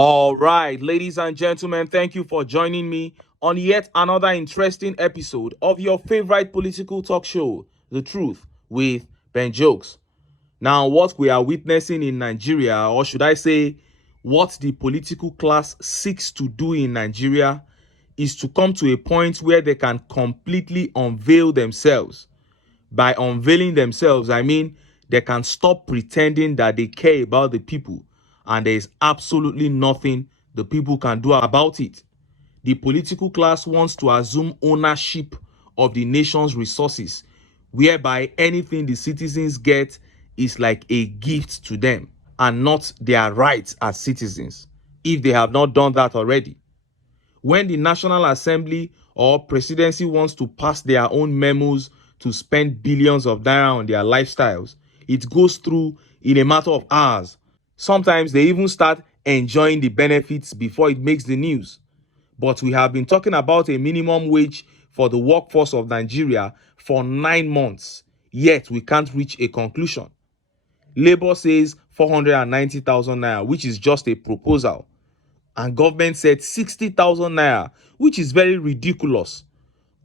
All right, ladies and gentlemen, thank you for joining me on yet another interesting episode of your favorite political talk show, The Truth with Ben Jokes. Now, what we are witnessing in Nigeria, or should I say, what the political class seeks to do in Nigeria, is to come to a point where they can completely unveil themselves. By unveiling themselves, I mean they can stop pretending that they care about the people and there is absolutely nothing the people can do about it. The political class wants to assume ownership of the nation's resources, whereby anything the citizens get is like a gift to them and not their rights as citizens, if they have not done that already. When the National Assembly or presidency wants to pass their own memos to spend billions of naira on their lifestyles, it goes through in a matter of hours. Sometimes they even start enjoying the benefits before it makes the news. But we have been talking about a minimum wage for the workforce of Nigeria for 9 months, yet we can't reach a conclusion. Labour says 490,000 naira, which is just a proposal. And government said 60,000 naira, which is very ridiculous.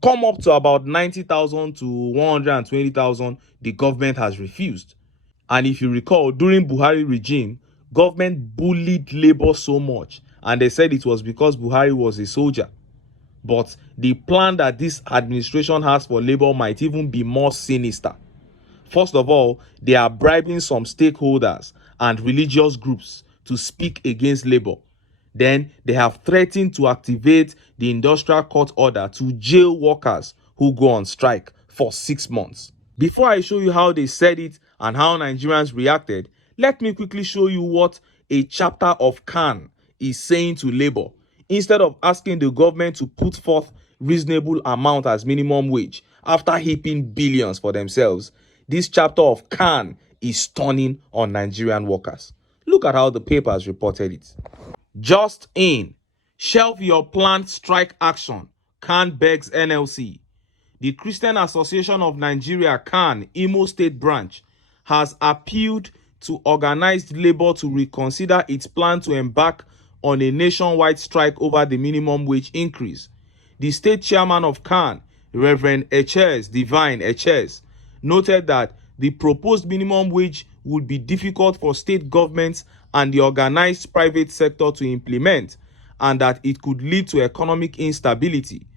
Come up to about 90,000 to 120,000, the government has refused. And if you recall, during Buhari regime, government bullied labor so much, and they said it was because Buhari was a soldier. But the plan that this administration has for labor might even be more sinister. First of all, they are bribing some stakeholders and religious groups to speak against labor. Then they have threatened to activate the industrial court order to jail workers who go on strike for 6 months. Before I show you how they said it and how Nigerians reacted, let me quickly show you what a chapter of Khan is saying to labor. Instead of asking the government to put forth reasonable amount as minimum wage after heaping billions for themselves, this chapter of Khan is stunning on Nigerian workers. Look at how the papers reported it. Just in, shelve your planned strike action, Khan begs NLC. The Christian Association of Nigeria, Khan, Imo State branch, has appealed to organized labor to reconsider its plan to embark on a nationwide strike over the minimum wage increase. The state chairman of Khan, Reverend Eches Divine Eches, noted that the proposed minimum wage would be difficult for state governments and the organized private sector to implement, and that it could lead to economic instability.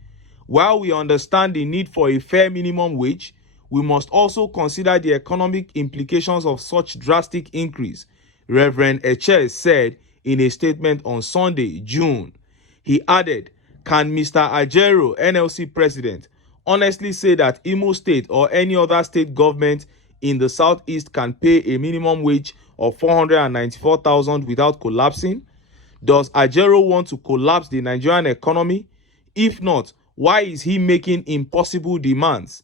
While we understand the need for a fair minimum wage, we must also consider the economic implications of such drastic increase, Reverend Eches said in a statement on Sunday, June. He added, "Can Mr. Ajero, NLC president, honestly say that Imo State or any other state government in the southeast can pay a minimum wage of 494,000 without collapsing? Does Ajero want to collapse the Nigerian economy? If not, why is he making impossible demands?"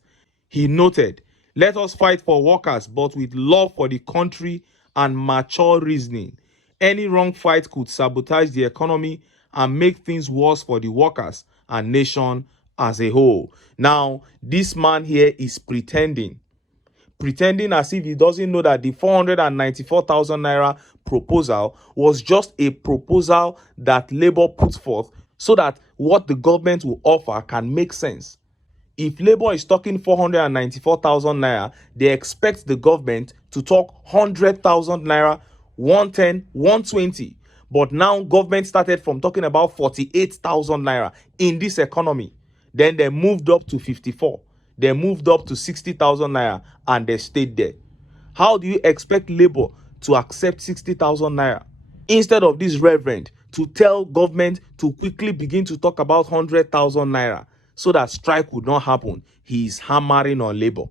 He noted, "Let us fight for workers, but with love for the country and mature reasoning. Any wrong fight could sabotage the economy and make things worse for the workers and nation as a whole." Now, this man here is pretending as if he doesn't know that the 494,000 naira proposal was just a proposal that Labour put forth so that what the government will offer can make sense. If Labour is talking 494,000 naira, they expect the government to talk 100,000 naira, 110, 120. But now government started from talking about 48,000 naira in this economy. Then they moved up to 54. They moved up to 60,000 naira and they stayed there. How do you expect Labour to accept 60,000 naira? Instead of this reverend to tell government to quickly begin to talk about 100,000 naira so that strike would not happen, he is hammering on Labour.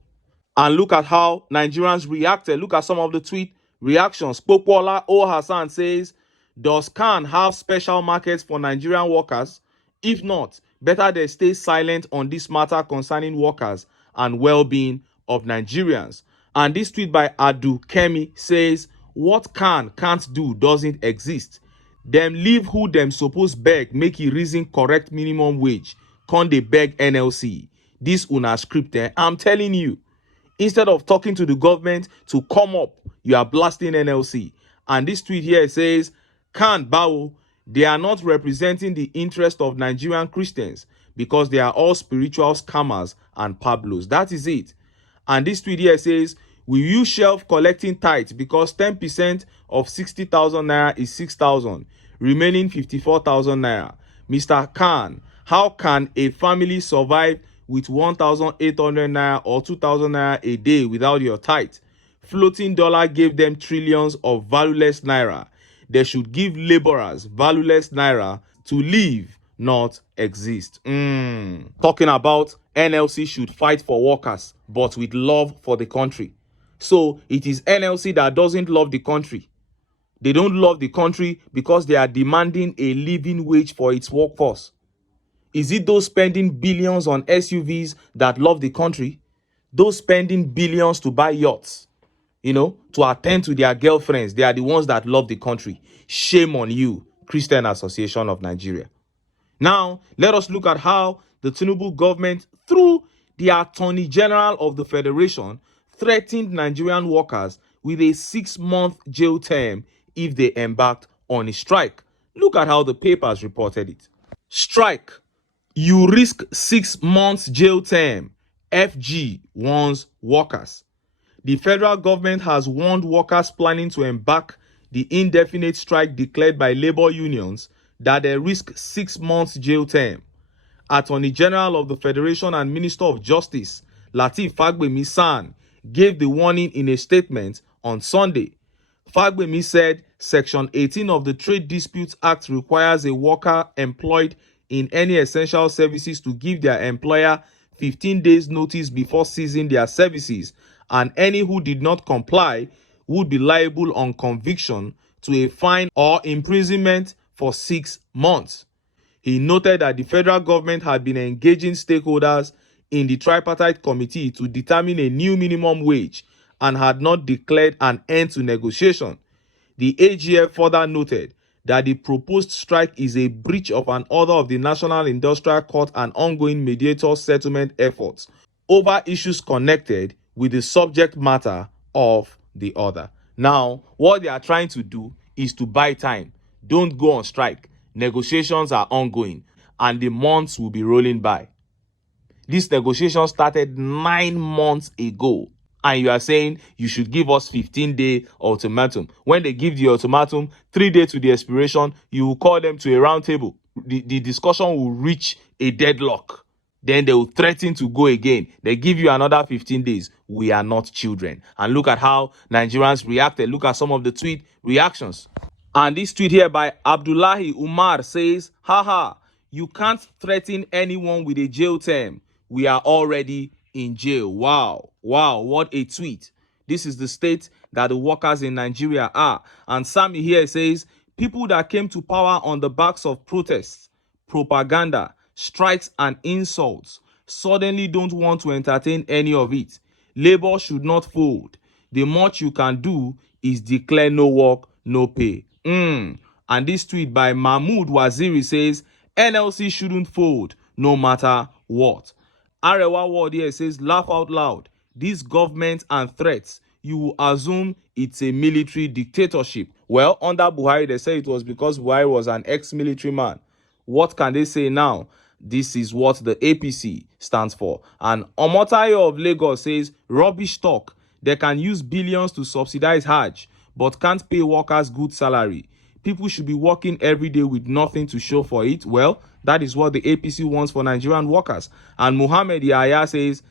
And look at how Nigerians reacted. Look at some of the tweet reactions. Popola O Hassan says, "Does Khan have special markets for Nigerian workers? If not, better they stay silent on this matter concerning workers and well-being of Nigerians." And this tweet by Adu Kemi says, "What Khan can't do doesn't exist. Them leave who them suppose beg, make a reason correct minimum wage. Can't they beg NLC? This una script, I'm telling you." Instead of talking to the government to come up, you are blasting NLC. And this tweet here says, "Khan Bao, They are not representing the interest of Nigerian Christians because they are all spiritual scammers and Pablos. That is it. And this tweet here says, will you shelf collecting tithe because 10% of 60,000 naira is 6,000, remaining 54,000 naira? Mr. Khan, how can a family survive with 1,800 naira or 2,000 naira a day without your tithe? Floating dollar gave them trillions of valueless naira. They should give laborers valueless naira to live, not exist. Talking about NLC should fight for workers, but with love for the country. So it is NLC that doesn't love the country. They don't love the country because they are demanding a living wage for its workforce. Is it those spending billions on SUVs that love the country? Those spending billions to buy yachts, to attend to their girlfriends, they are the ones that love the country. Shame on you, Christian Association of Nigeria. Now, let us look at how the Tinubu government, through the Attorney General of the Federation, threatened Nigerian workers with a 6-month jail term if they embarked on a strike. Look at how the papers reported it. Strike. You risk 6 months jail term. FG warns workers. The federal government has warned workers planning to embark the indefinite strike declared by labor unions that they risk 6 months jail term. Attorney General of the Federation and Minister of Justice, Lateef Fagbemi-San, gave the warning in a statement on Sunday. Fagbemi said Section 18 of the Trade Disputes Act requires a worker employed in any essential services to give their employer 15 days notice before ceasing their services, and any who did not comply would be liable on conviction to a fine or imprisonment for 6 months. He noted that the federal government had been engaging stakeholders in the tripartite committee to determine a new minimum wage and had not declared an end to negotiation. The AGF further noted that the proposed strike is a breach of an order of the National Industrial Court and ongoing mediator settlement efforts over issues connected with the subject matter of the order. Now, what they are trying to do is to buy time. Don't go on strike. Negotiations are ongoing and the months will be rolling by. This negotiation started 9 months ago. And you are saying you should give us 15-day ultimatum. When they give the ultimatum, 3 days to the expiration, you will call them to a round table. The discussion will reach a deadlock. Then they will threaten to go again. They give you another 15 days. We are not children. And look at how Nigerians reacted. Look at some of the tweet reactions. And this tweet here by Abdullahi Umar says, haha, you can't threaten anyone with a jail term. We are already in jail. Wow, what a tweet. This is the state that the workers in Nigeria are. And Sammy here says, people that came to power on the backs of protests, propaganda, strikes and insults suddenly don't want to entertain any of it. Labor should not fold. The much you can do is declare no work, no pay. And this tweet by Mahmoud Waziri says, NLC shouldn't fold no matter what. Arewa Ward here says, laugh out loud. This government and threats, you will assume it's a military dictatorship. Well, under Buhari, they say it was because Buhari was an ex-military man. What can they say now? This is what the APC stands for. And Omotayo of Lagos says, rubbish talk. They can use billions to subsidize Hajj, but can't pay workers good salary. People should be working every day with nothing to show for it. Well, that is what the APC wants for Nigerian workers. And Muhammad Yahya says,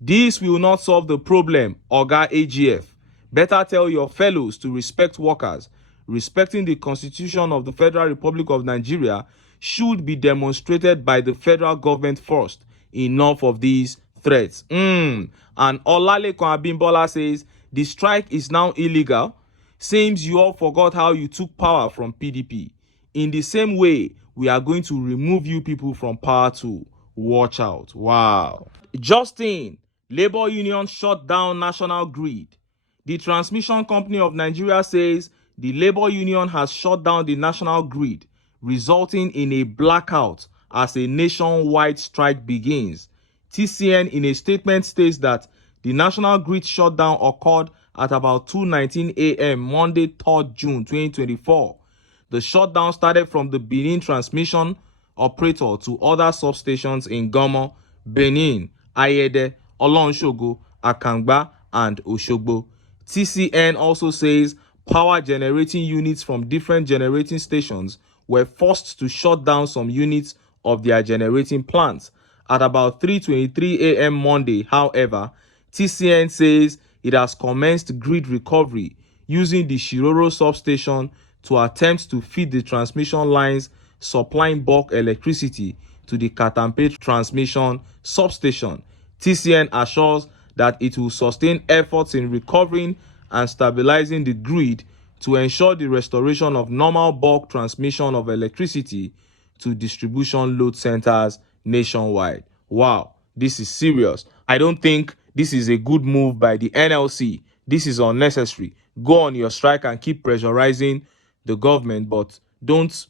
this will not solve the problem, Oga AGF. Better tell your fellows to respect workers. Respecting the Constitution of the Federal Republic of Nigeria should be demonstrated by the federal government first. Enough of these threats. And Olalekan Abimbola says, the strike is now illegal. Seems you all forgot how you took power from PDP. In the same way, we are going to remove you people from power too. Watch out. Wow. Justin, Labor Union shut down national grid. The Transmission Company of Nigeria says the Labor Union has shut down the national grid, resulting in a blackout as a nationwide strike begins. TCN in a statement states that the national grid shutdown occurred at about 2:19 a.m. Monday, 3rd June 2024. The shutdown started from the Benin transmission operator to other substations in Gomo, Benin, Ayede, Olonshogo, Akangba, and Oshogbo. TCN also says power generating units from different generating stations were forced to shut down some units of their generating plants. At about 3:23 a.m. Monday, however, TCN says it has commenced grid recovery using the Shiroro substation to attempt to feed the transmission lines supplying bulk electricity to the Katampe transmission substation. TCN assures that it will sustain efforts in recovering and stabilizing the grid to ensure the restoration of normal bulk transmission of electricity to distribution load centers nationwide. Wow, this is serious. I don't think this is a good move by the NLC. This is unnecessary. Go on your strike and keep pressurizing the government, but don't,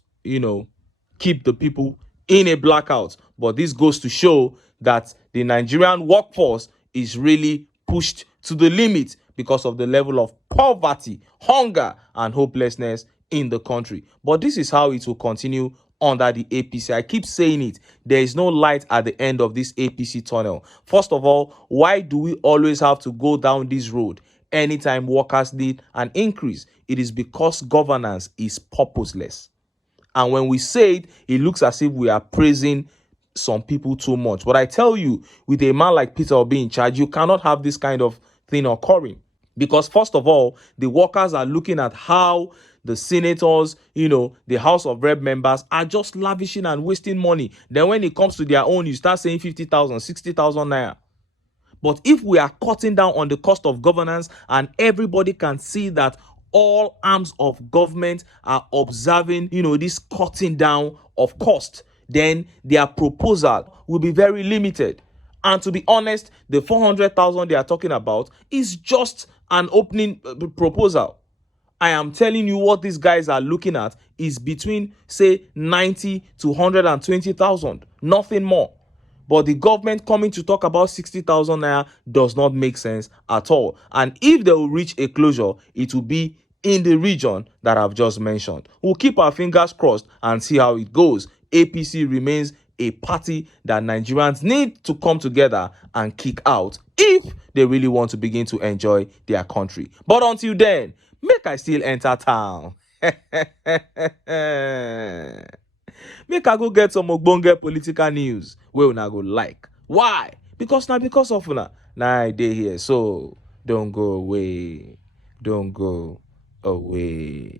keep the people in a blackout. But this goes to show that the Nigerian workforce is really pushed to the limit because of the level of poverty, hunger, and hopelessness in the country. But this is how it will continue under the APC. I keep saying it. There is no light at the end of this APC tunnel. First of all, why do we always have to go down this road anytime workers need an increase? It is because governance is purposeless. And when we say it looks as if we are praising some people too much. But I tell you, with a man like Peter Obi in charge, you cannot have this kind of thing occurring. Because first of all, the workers are looking at how the senators, the House of Rep members are just lavishing and wasting money. Then when it comes to their own, you start saying 50,000, 60,000 naira. But if we are cutting down on the cost of governance and everybody can see that all arms of government are observing, this cutting down of cost, then their proposal will be very limited. And to be honest, the 400,000 they are talking about is just an opening proposal. I am telling you what these guys are looking at is between, say, 90 to 120,000, nothing more. But the government coming to talk about 60,000 naira does not make sense at all. And if they will reach a closure, it will be in the region that I've just mentioned. We'll keep our fingers crossed and see how it goes. APC remains a party that Nigerians need to come together and kick out if they really want to begin to enjoy their country. But until then, make I still enter town. Make I go get some ogbonge political news wey una go like. Why? Because of una na I dey here. So don't go away. Don't go away.